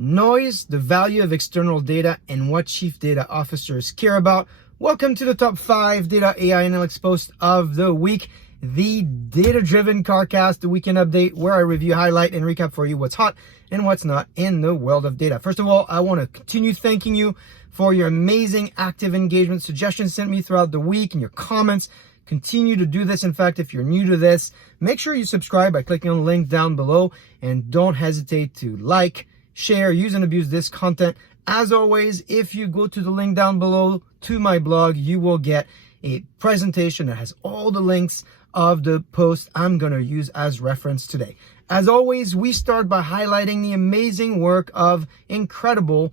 noise, the value of external data, and what chief data officers care about. Welcome to the top 5 data AI analytics post of the week, the data-driven CarCast, the weekend update where I review, highlight, and recap for you what's hot and what's not in the world of data. First of all, I want to continue thanking you for your amazing active engagement, suggestions sent me throughout the week, and your comments. Continue to do this. In fact, if you're new to this, make sure you subscribe by clicking on the link down below, and don't hesitate to like, share, use, and abuse this content. As always, if you go to the link down below to my blog, you will get a presentation that has all the links of the post I'm going to use as reference today. As always, we start by highlighting the amazing work of incredible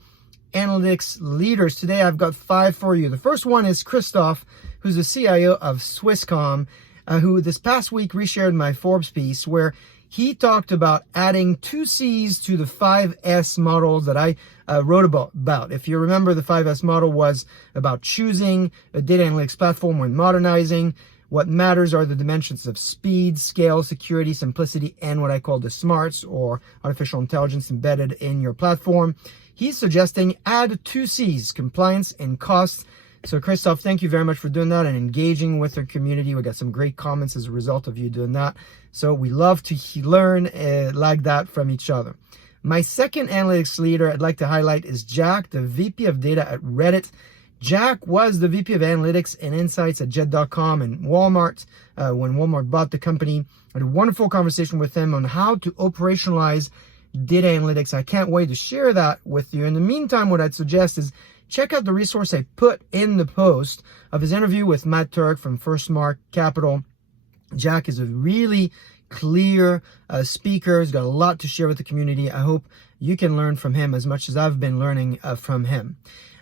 analytics leaders. Today, I've got 5 for you. The first one is Christoph, who's the CIO of Swisscom, who this past week reshared my Forbes piece where he talked about adding 2 C's to the 5S model that I wrote about. If you remember, the 5S model was about choosing a data analytics platform when modernizing. What matters are the dimensions of speed, scale, security, simplicity, and what I call the smarts, or artificial intelligence embedded in your platform. He's suggesting add 2 C's, compliance and cost. So Christoph, thank you very much for doing that and engaging with our community. We got some great comments as a result of you doing that. So we love to learn like that from each other. My second analytics leader I'd like to highlight is Jack, the VP of Data at Reddit. Jack was the VP of Analytics and Insights at Jet.com and Walmart when Walmart bought the company. I had a wonderful conversation with him on how to operationalize data analytics. I can't wait to share that with you. In the meantime, what I'd suggest is check out the resource I put in the post of his interview with Matt Turk from First Mark Capital. Jack is a really clear speaker. He's got a lot to share with the community. I hope you can learn from him as much as I've been learning from him.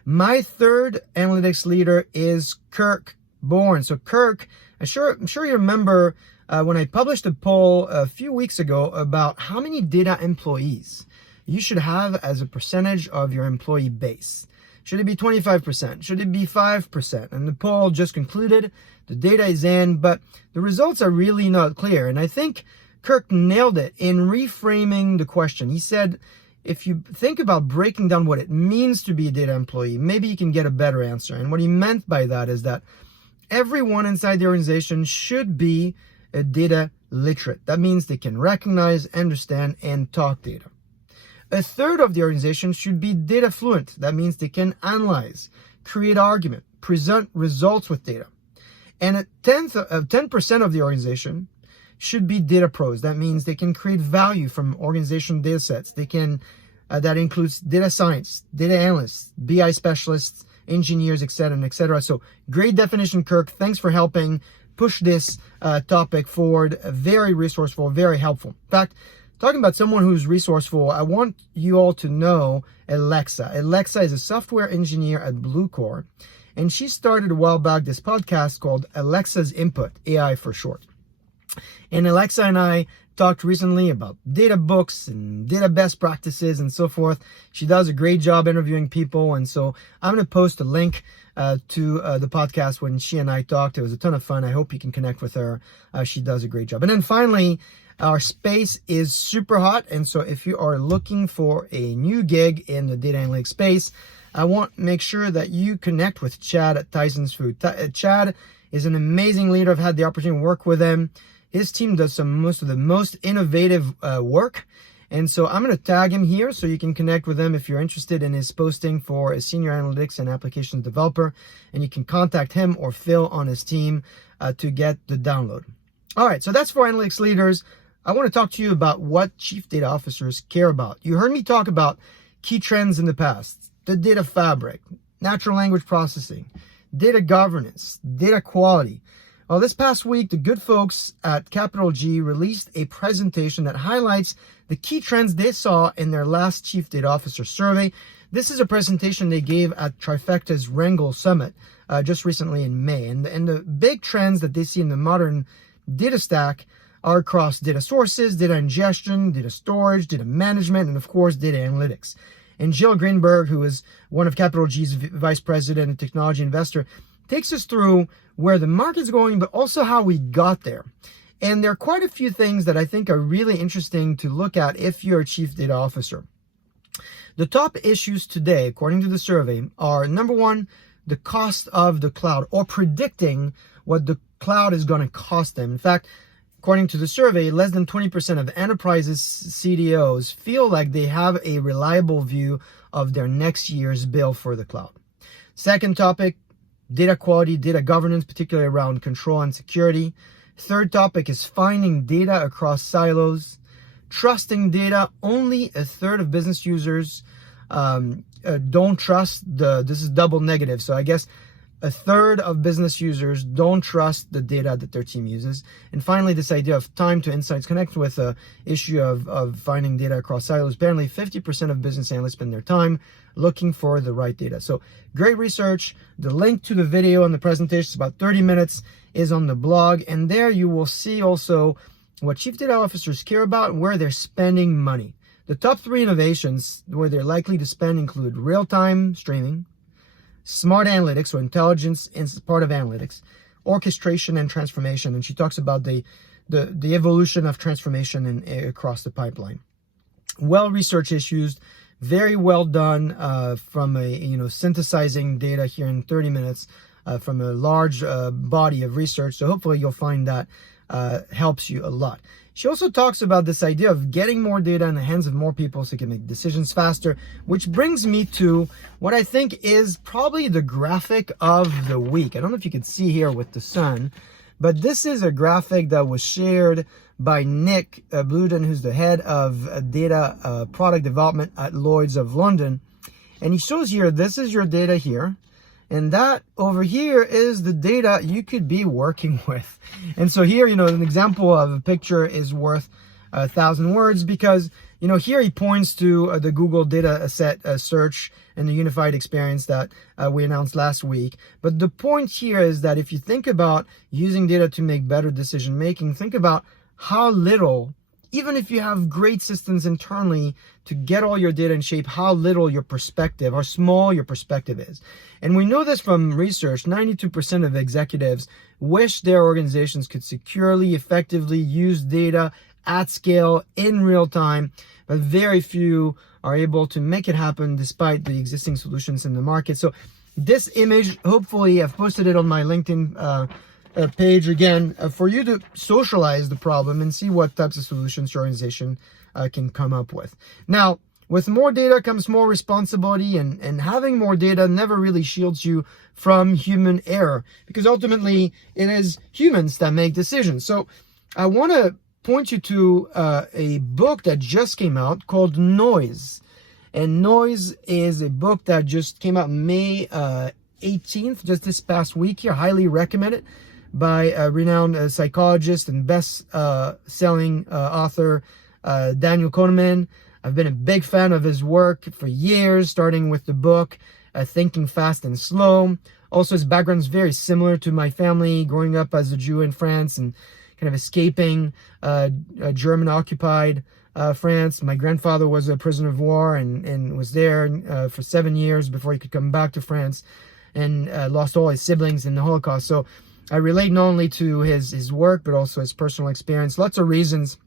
My third analytics leader is Kirk Bourne. So Kirk, I'm sure you remember when I published a poll a few weeks ago about how many data employees you should have as a percentage of your employee base. Should it be 25%? Should it be 5%? And the poll just concluded. The data is in, but the results are really not clear. And I think Kirk nailed it in reframing the question. He said, if you think about breaking down what it means to be a data employee, maybe you can get a better answer. And what he meant by that is that everyone inside the organization should be a data literate. That means they can recognize, understand, and talk data. A third of the organization should be data fluent. That means they can analyze, create argument, present results with data. And a 10% of the organization should be data pros. That means they can create value from organizational data sets. They can, that includes data science, data analysts, BI specialists, engineers, etc. So great definition, Kirk. Thanks for helping push this topic forward. Very resourceful, very helpful. In fact, talking about someone who's resourceful, I want you all to know Alexa. Alexa is a software engineer at Bluecore, and she started a while back this podcast called Alexa's Input, AI for short. And Alexa and I talked recently about data books and data best practices and so forth. She does a great job interviewing people, and so I'm going to post a link to the podcast when she and I talked. It was a ton of fun. I hope you can connect with her. She does a great job. And then finally, our space is super hot, and so if you are looking for a new gig in the data analytics space, I want to make sure that you connect with Chad at Tyson's Food. Chad is an amazing leader. I've had the opportunity to work with him. His team does most of the most innovative work, and so I'm going to tag him here so you can connect with him if you're interested in his posting for a senior analytics and applications developer, and you can contact him or Phil on his team to get the download. All right, so that's for analytics leaders. I want to talk to you about what chief data officers care about. You heard me talk about key trends in the past: the data fabric, natural language processing, data governance, data quality. Well, this past week, the good folks at Capital G released a presentation that highlights the key trends they saw in their last Chief Data Officer survey. This is a presentation they gave at Trifecta's Wrangle Summit just recently in May. And the big trends that they see in the modern data stack are across data sources, data ingestion, data storage, data management, and of course, data analytics. And Jill Greenberg, who is one of Capital G's vice president and technology investor, takes us through where the market's going, but also how we got there. And there are quite a few things that I think are really interesting to look at if you're a chief data officer. The top issues today, according to the survey, are number one, the cost of the cloud, or predicting what the cloud is going to cost them. In fact, according to the survey, less than 20% of enterprises CDOs feel like they have a reliable view of their next year's bill for the cloud. Second topic, data quality, data governance, particularly around control and security. Third topic is finding data across silos. Trusting data, only a third of business users don't trust this is double negative. So I guess a third of business users don't trust the data that their team uses. And finally, this idea of time to insights connects with the issue of finding data across silos. Apparently, 50% of business analysts spend their time looking for the right data. So great research. The link to the video and the presentation, it's about 30 minutes, is on the blog. And there you will see also what chief data officers care about and where they're spending money. The top 3 innovations where they're likely to spend include real-time streaming, smart analytics, or intelligence is part of analytics, orchestration and transformation. And she talks about the evolution of transformation across the pipeline. Well-researched issues, very well done from synthesizing data here in 30 minutes from a large body of research. So hopefully you'll find that helps you a lot. She also talks about this idea of getting more data in the hands of more people so you can make decisions faster, which brings me to what I think is probably the graphic of the week. I don't know if you can see here with the sun, but this is a graphic that was shared by Nick Bluden, who's the head of data product development at Lloyd's of London. And he shows here, this is your data here. And that over here is the data you could be working with. And so here, an example of a picture is worth 1,000 words, because, here he points to the Google data set search and the unified experience that we announced last week. But the point here is that if you think about using data to make better decision making, think about how little, even if you have great systems internally to get all your data in shape, how little your perspective, how small your perspective is. And we know this from research. 92% of executives wish their organizations could securely, effectively use data at scale in real time, but very few are able to make it happen despite the existing solutions in the market. So this image, hopefully I've posted it on my LinkedIn page again for you to socialize the problem and see what types of solutions your organization can come up with. Now, with more data comes more responsibility, and having more data never really shields you from human error, because ultimately it is humans that make decisions. So I want to point you to a book that just came out called Noise. And Noise is a book that just came out May 18th, just this past week here. Highly recommend it, by a renowned psychologist and best-selling author, Daniel Kahneman. I've been a big fan of his work for years, starting with the book, Thinking Fast and Slow. Also, his background is very similar to my family, growing up as a Jew in France and kind of escaping German-occupied France. My grandfather was a prisoner of war and was there for 7 years before he could come back to France, and lost all his siblings in the Holocaust. So I relate not only to his work, but also his personal experience. Lots of reasons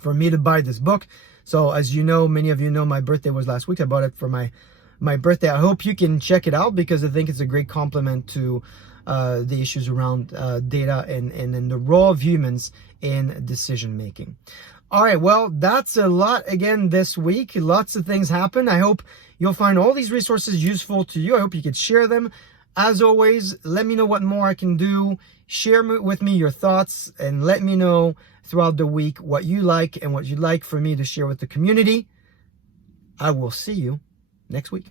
for me to buy this book. So as you know, many of you know, my birthday was last week. I bought it for my birthday. I hope you can check it out, because I think it's a great complement to the issues around data and the role of humans in decision making. All right, well, that's a lot again this week. Lots of things happen. I hope you'll find all these resources useful to you. I hope you could share them. As always, let me know what more I can do. Share with me your thoughts, and let me know throughout the week what you like and what you'd like for me to share with the community. I will see you next week.